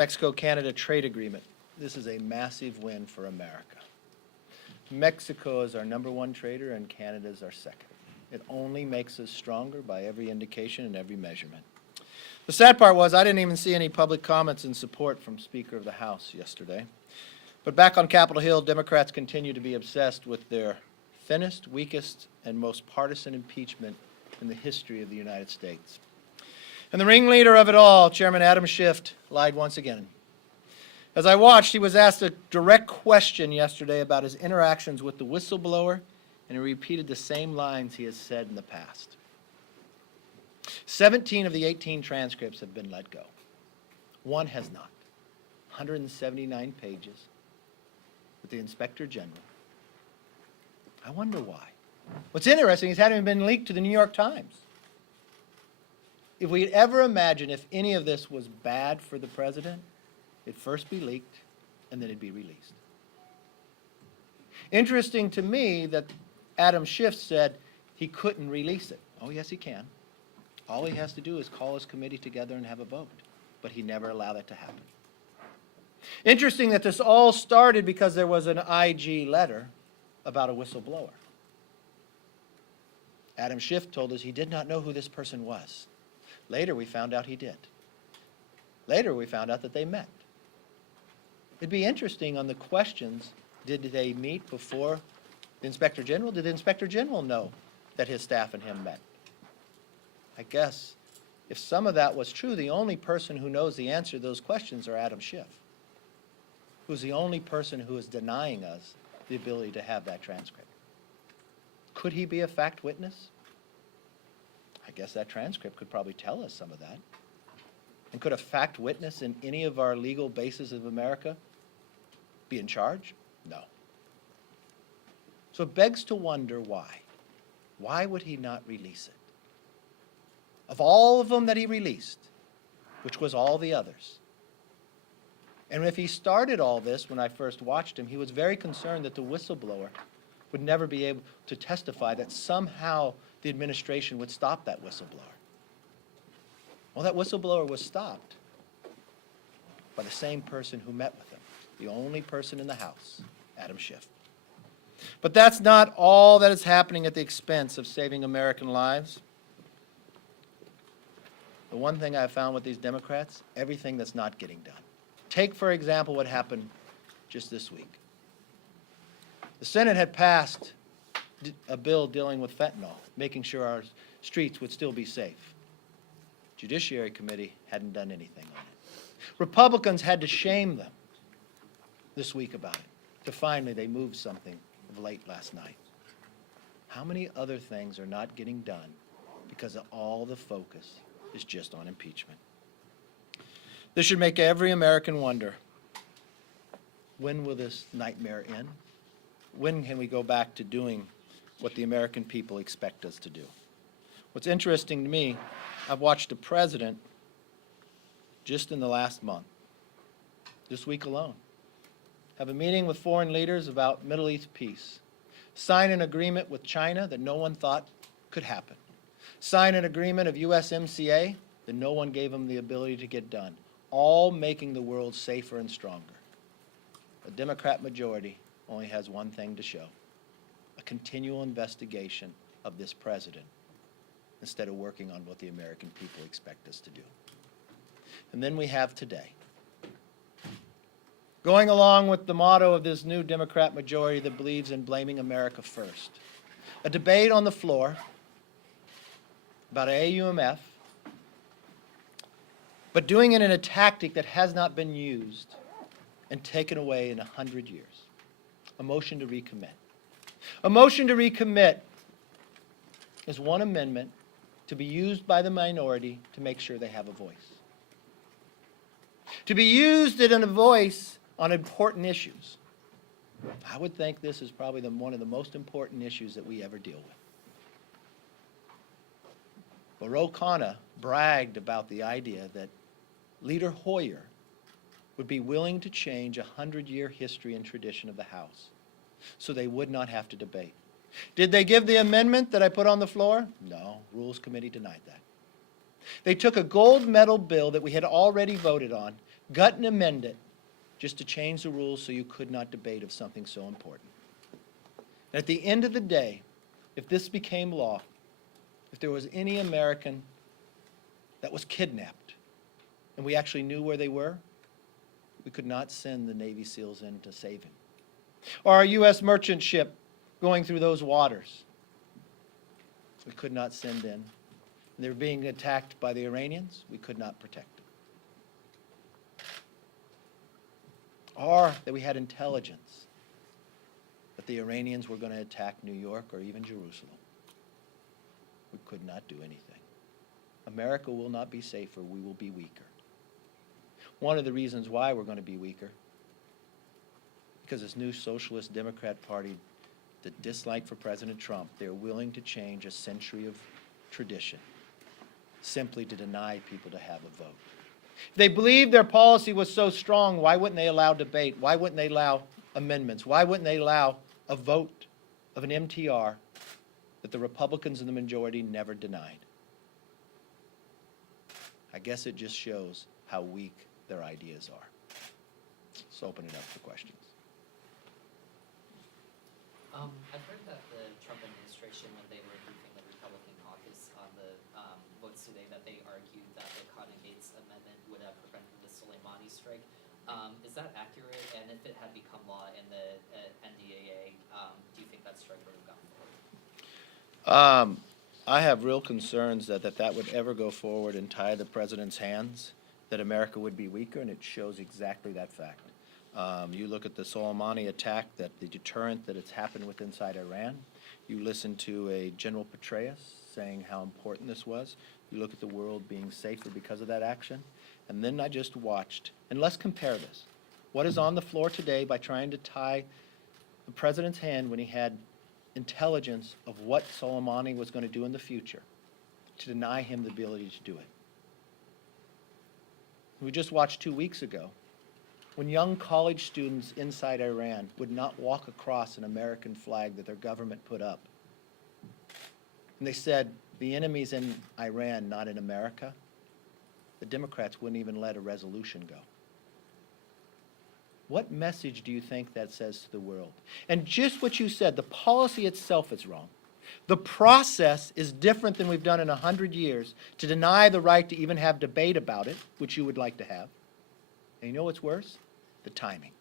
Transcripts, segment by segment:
Mexico-Canada trade agreement. This is a massive win for America. Mexico is our #1 trader and Canada is our second. It only makes us stronger by every indication and every measurement. The sad part was I didn't even see any public comments in support from Speaker of the House yesterday. But back on Capitol Hill, Democrats continue to be obsessed with their thinnest, weakest, and most partisan impeachment in the history of the United States. And the ringleader of it all, Chairman Adam Schiff, lied once again. As I watched, he was asked a direct question yesterday about his interactions with the whistleblower, and he repeated the same lines he has said in the past. 17 of the 18 transcripts have been let go. One has not. 179 pages with the Inspector General. I wonder why. What's interesting is it hadn't even been leaked to the New York Times. If we'd ever imagine if any of this was bad for the president, it'd first be leaked and then it'd be released. Interesting to me that Adam Schiff said he couldn't release it. Oh, yes, he can. All he has to do is call his committee together and have a vote. But he never allowed that to happen. Interesting that this all started because there was an IG letter about a whistleblower. Adam Schiff told us he did not know who this person was. Later, we found out he did. Later, we found out that they met. It'd be interesting on the questions, did they meet before the Inspector General? Did the Inspector General know that his staff and him met? I guess if some of that was true, the only person who knows the answer to those questions are Adam Schiff, who's the only person who is denying us the ability to have that transcript. Could he be a fact witness? I guess that transcript could probably tell us some of that. And could a fact witness in any of our legal bases of America be in charge? No. So it begs to wonder why. Why would he not release it? Of all of them that he released, which was all the others. And if he started all this when I first watched him, he was very concerned that the whistleblower would never be able to testify that somehow the administration would stop that whistleblower. Well, that whistleblower was stopped by the same person who met with him, the only person in the House, Adam Schiff. But that's not all that is happening at the expense of saving American lives. The one thing I've found with these Democrats, everything that's not getting done. Take, for example, what happened just this week. The Senate had passed a bill dealing with fentanyl, making sure our streets would still be safe. Judiciary Committee hadn't done anything on it. Republicans had to shame them this week about it, to finally they moved something of late last night. How many other things are not getting done because of all the focus is just on impeachment? This should make every American wonder, when will this nightmare end? When can we go back to doing what the American people expect us to do? What's interesting to me, I've watched the president just in the last month, this week alone, have a meeting with foreign leaders about Middle East peace, sign an agreement with China that no one thought could happen, sign an agreement of USMCA that no one gave him the ability to get done, all making the world safer and stronger. A Democrat majority only has one thing to show: a continual investigation of this president instead of working on what the American people expect us to do. And then we have today, going along with the motto of this new Democrat majority that believes in blaming America first, a debate on the floor about AUMF, but doing it in a tactic that has not been used and taken away in 100 years. A motion to recommit. A motion to recommit is one amendment to be used by the minority to make sure they have a voice. To be used in a voice on important issues. I would think this is probably one of the most important issues that we ever deal with. But Ro Khanna bragged about the idea that Leader Hoyer would be willing to change a 100-year history and tradition of the House so they would not have to debate. Did they give the amendment that I put on the floor? No. Rules Committee denied that. They took a gold medal bill that we had already voted on, gut and amend it just to change the rules so you could not debate of something so important. And at the end of the day, if this became law, if there was any American that was kidnapped and we actually knew where they were, we could not send the Navy SEALs in to save him. Or our U.S. merchant ship going through those waters, we could not send in. They were being attacked by the Iranians, we could not protect them. Or that we had intelligence that the Iranians were going to attack New York or even Jerusalem. We could not do anything. America will not be safer, we will be weaker. One of the reasons why we're going to be weaker, because this new Socialist Democrat Party, the dislike for President Trump, they're willing to change a century of tradition simply to deny people to have a vote. If they believed their policy was so strong, why wouldn't they allow debate? Why wouldn't they allow amendments? Why wouldn't they allow a vote of an MTR that the Republicans in the majority never denied? I guess it just shows how weak their ideas are. Let's open it up for questions. I've heard that the Trump administration, when they were briefing the Republican caucus on the votes today, that they argued that the Cotton Gates amendment would have prevented the Soleimani strike. Is that accurate? And if it had become law in the NDAA, do you think that strike would have gone forward? I have real concerns that that would ever go forward and tie the president's hands, that America would be weaker, and it shows exactly that fact. You look at the Soleimani attack, that the deterrent that it's happened with inside Iran. You listen to a General Petraeus saying how important this was. You look at the world being safer because of that action. And then I just watched, and let's compare this. What is on the floor today by trying to tie the president's hand when he had intelligence of what Soleimani was going to do in the future, to deny him the ability to do it. We just watched 2 weeks ago when young college students inside Iran would not walk across an American flag that their government put up. And they said, the enemy's in Iran, not in America. The Democrats wouldn't even let a resolution go. What message do you think that says to the world? And just what you said, the policy itself is wrong. The process is different than we've done in 100 years to deny the right to even have debate about it, which you would like to have. And you know what's worse? The timing.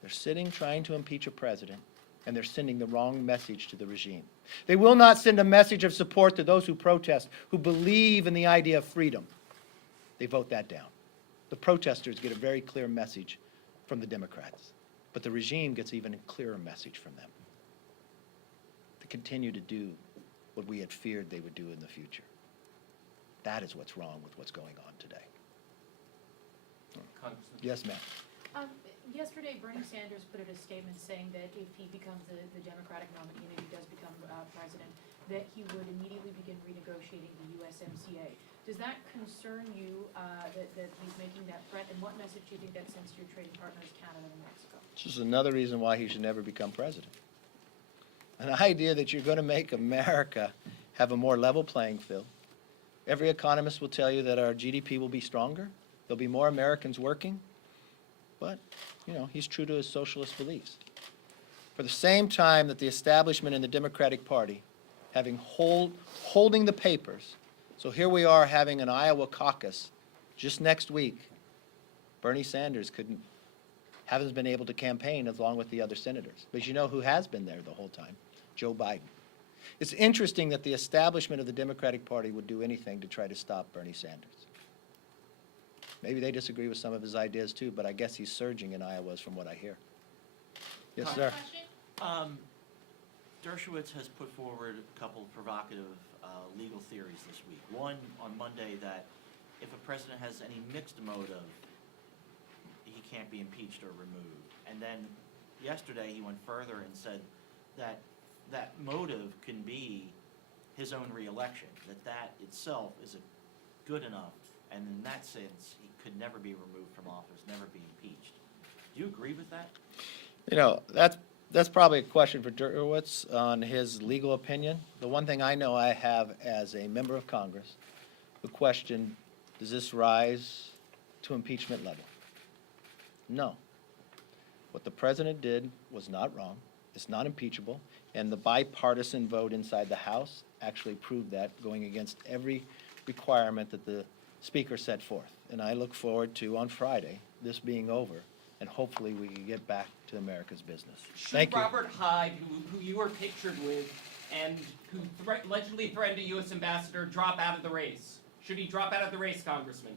They're sitting trying to impeach a president, and they're sending the wrong message to the regime. They will not send a message of support to those who protest, who believe in the idea of freedom. They vote that down. The protesters get a very clear message from the Democrats, but the regime gets even a clearer message from them. To continue to do what we had feared they would do in the future. That is what's wrong with what's going on today. Yes, ma'am. Yesterday, Bernie Sanders put out a statement saying that if he becomes the Democratic nominee and he does become president, that he would immediately begin renegotiating the USMCA. Does that concern you that he's making that threat? And what message do you think that sends to your trading partners, Canada and Mexico? This is another reason why he should never become president. An idea that you're going to make America have a more level playing field. Every economist will tell you that our GDP will be stronger. There'll be more Americans working. But, you know, he's true to his socialist beliefs. For the same time that the establishment in the Democratic Party, holding the papers, so here we are having an Iowa caucus just next week. Bernie Sanders hasn't been able to campaign along with the other senators. But you know who has been there the whole time? Joe Biden. It's interesting that the establishment of the Democratic Party would do anything to try to stop Bernie Sanders. Maybe they disagree with some of his ideas too, but I guess he's surging in Iowa from what I hear. Yes, sir. Dershowitz has put forward a couple of provocative legal theories this week. One on Monday, that if a president has any mixed motive, he can't be impeached or removed. And then yesterday he went further and said that that motive can be his own reelection, that itself is good enough, and in that sense he could never be removed from office, never be impeached. Do you agree with that? You know, that's probably a question for Dershowitz on his legal opinion. The one thing I know I have as a member of Congress who questioned Does this rise to impeachment level? No. What the president did was not wrong. It's not impeachable. And the bipartisan vote inside the House actually proved that, going against every requirement that the Speaker set forth. And I look forward to, on Friday, this being over, and hopefully we can get back to America's business. Thank Should you. Robert Hyde, who you were pictured with, and who allegedly threatened a U.S. ambassador, drop out of the race? Should he drop out of the race, Congressman?